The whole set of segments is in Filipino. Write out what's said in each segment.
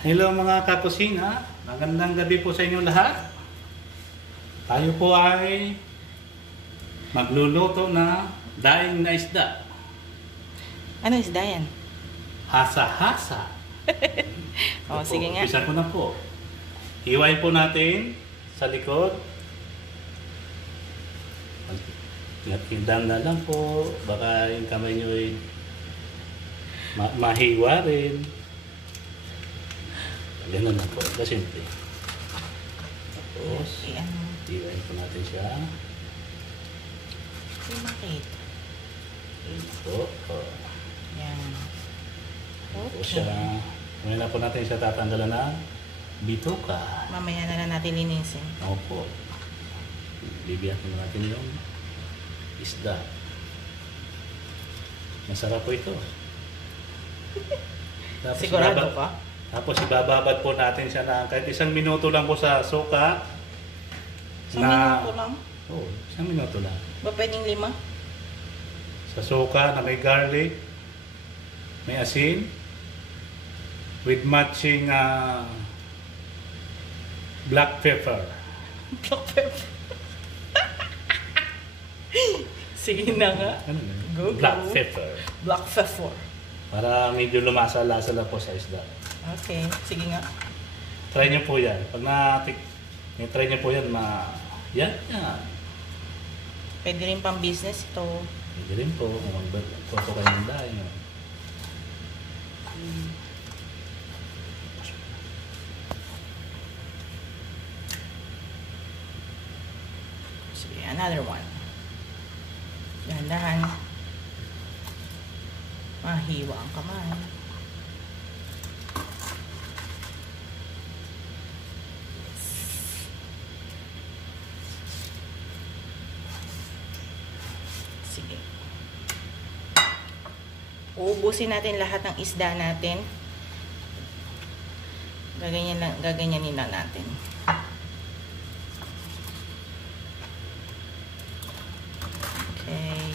Hello mga kakusina, magandang gabi po sa inyo lahat. Tayo po ay magluluto na daing na isda. Ano isda yan? Hasa-hasa. O, sige nga. Umpisa ko na po. Hiwain po natin sa likod. Tindan na lang po, baka yung kamay nyo ay mahiwa rin. Ganun lang po, simple. Tapos, hiwain po natin siya. Bakit? Ito. Yan. Tapos Okay. siya, ngayon na po natin siya tatanggalan ng bituka. Mamaya na lang natin linisin. Opo. Bibiyak na natin yung isda. Masarap po ito. Tapos Sigurado ka? Tapos ibababad po natin siya na kahit 1 minuto lang po sa suka. Isang minuto lang? Oo, 1 minuto lang. Ba pwedeng 5? Sa suka na may garlic, may asin, with matching black pepper. Black pepper. Sige na nga. Ano na? Go, Black go. pepper. Black pepper. Para medyo lumasa-lasa lang po sa isda. Okay, sige nga. Try nyo po yan. Pag try nyo po yan, yan. Pwede rin pang business ito. Pwede rin po. Magputo kayo ng daing. Sige, another one. Dahan-dahan. Mahiwa ang kamay. Sige. Uubusin natin lahat ng isda natin. Gaganyanin lang natin. Okay.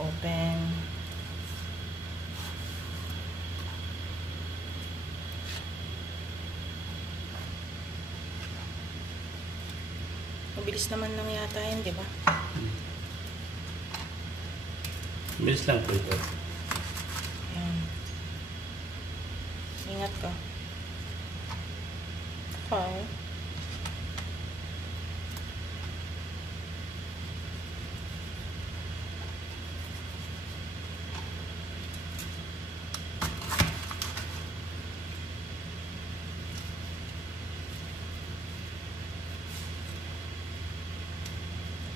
Open. Mabilis naman lang yata yun, di ba? Bilis lang po ito. Ayan. Ingat ka. Okay.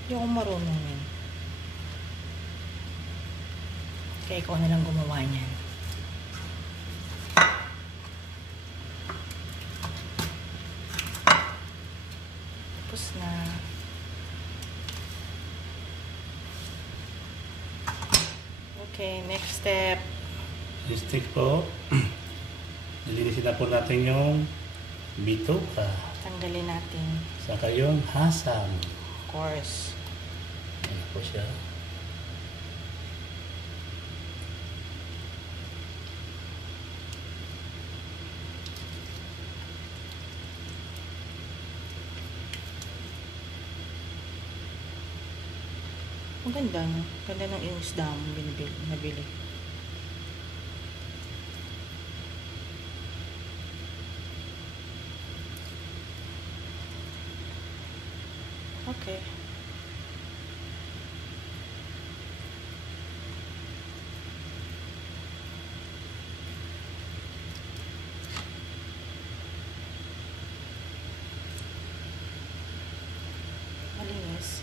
Hindi ako marunong yun. Kaya ikaw na lang gumawa niyan. Tapos na. Okay, next step. Stick po. Nilinisin na po natin yung bituka. Tanggalin natin. Saka yung hasam. Of course. Ayan po siya. Ang ganda, no? Ganda ng yung isda mo nabili. Okay. Malinis.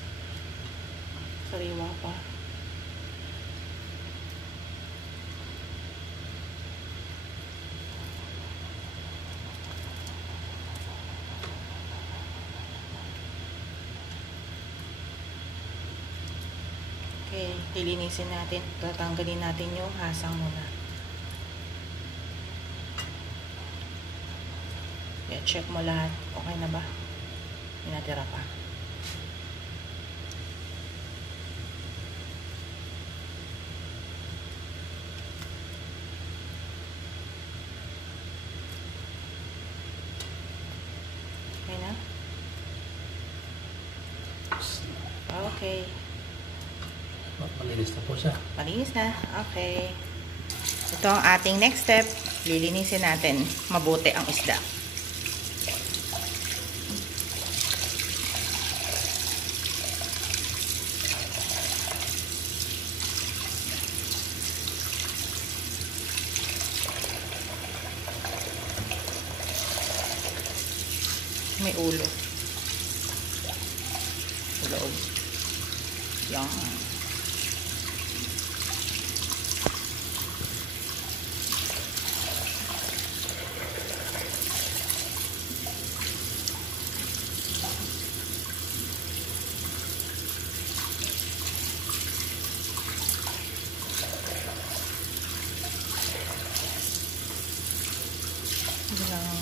Sariwa pa. Okay, lilinisin natin. Tatanggalin natin yung hasang muna. Yeah, check mo lahat. Okay na ba? May natira pa. Okay na? Okay. Malinis na po siya. Malinis na. Okay. Ito ang ating next step. Lilinisin natin mabuti ang isda. May ulo. Loob. Yan. Yan.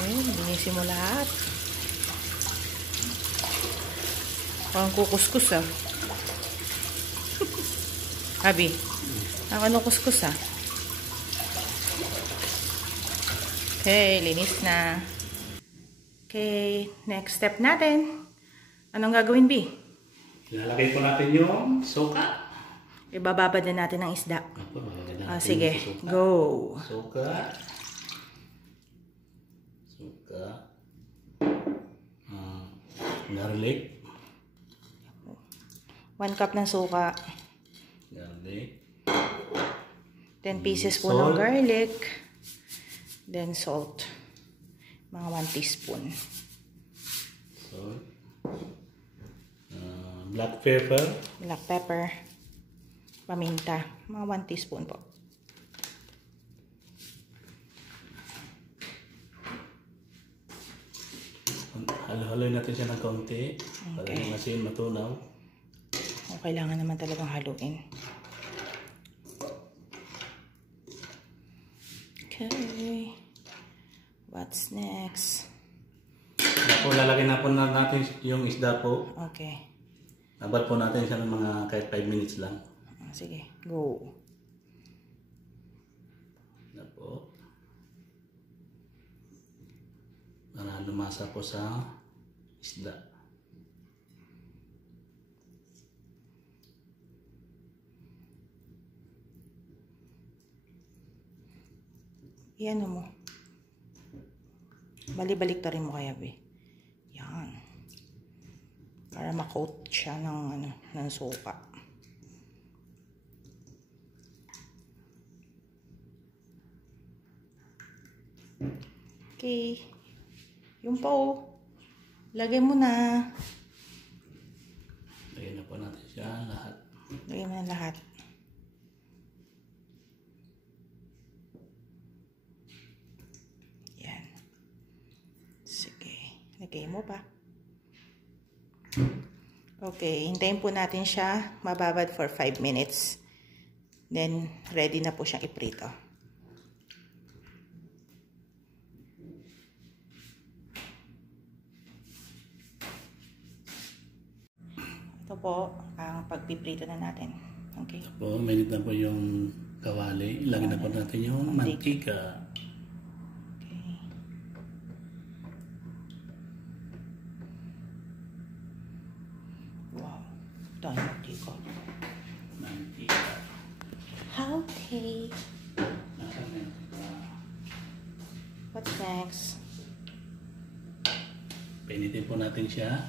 Ayun, linisin mo lahat. Parang kukuskus ah. Abi, ang ano kuskus ah. Okay, linis na. Okay, next step natin. Anong gagawin, B? Ilalagay po natin yung suka. Ibababad na natin ang isda. Opo, natin Sige, yung suka. go. Suka. Suka. Garlic. 1 cup ng suka. Garlic. 10 pieces po Salt. ng garlic. Then salt. Mga 1 teaspoon. Salt. Black pepper. Black pepper. Paminta. Mga 1 teaspoon po. Halo-haloy natin siya ng kaunti. Para Okay. yung asin matunaw. Kailangan naman talagang haluin. Okay. What's next? Ako, lalagyan na po natin yung isda po. Okay. Abad po natin siya ng mga kahit 5 minutes lang. Sige, go. Na po. Para lumasa po sa isda. Iyan mo. Bali-balik ta rin mo kaya, be. Yan. Para ma-coat siya ng, ng suka. Okay. Yung pa oh. Lagay mo na. Lagyan na po natin siya lahat. Lagay mo na lahat. Yan. Sige. Lagay mo pa. Okay. Hintayin po natin siya mababad for 5 minutes. Then, ready na po siyang iprito. Ito po ang pagpiprito na natin. Okay. Po, mainit na po yung kawali. Lagyan na po natin yung mantika. Okay. Wow. Dahil mantika. Mantika. Okay. Nasa mantika. What's next? Painitin po natin siya.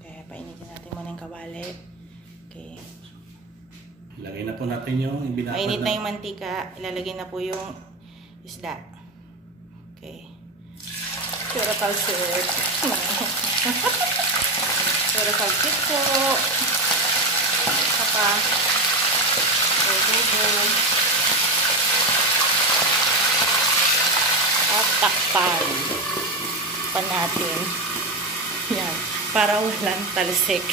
Okay, painitin natin muna yung kawali. Okay. Lagay na po natin yung binabad Mainit na yung mantika. Ilalagay na po yung isda. Okay. Sura palsit. Sura palsit po. Papa. Go. At takpan. Pa natin. Yan. Para walang talsik.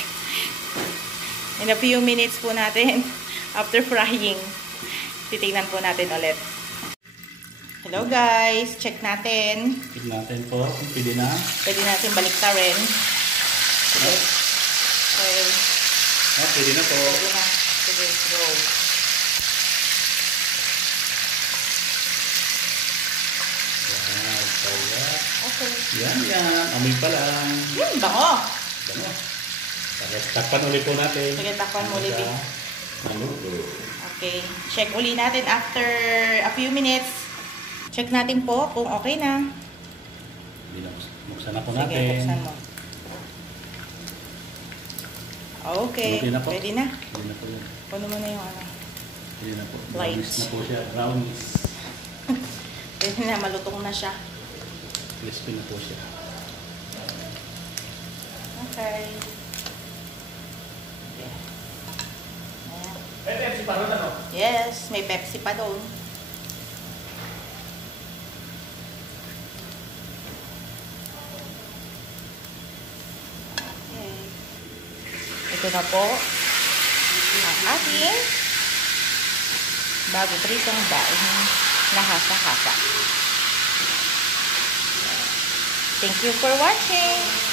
In a few minutes po natin After frying, titingnan po natin ulit. Hello guys, check natin. Check natin po kung pwede na. Pwede natin baliktarin. Sige. Okay. Pwede na po. Pwede na. Sige, go. Wow, sarap. Okay. Yan. Amoy pa lang. Bango. Bango. Takpan ulit po natin. Sige, takpan mo ulit. Maluto. Okay. Check uli natin after a few minutes. Check natin po kung okay na. Buksan na po Sige, natin. buksan mo. Okay. Pwede na po. Pwede na. Pwede na po yun. Puno mo na yung ano. Pwede na po. Light. Brownies na po siya. Brownies. Pwede na, malutong na siya. Crispy na po siya. Okay. Yeah. Ayan. May Pepsi pa rin ano? Yes, may Pepsi pa doon. Okay. Ito na po ang ating bago pritong daing na hasa-hasa. Thank you for watching!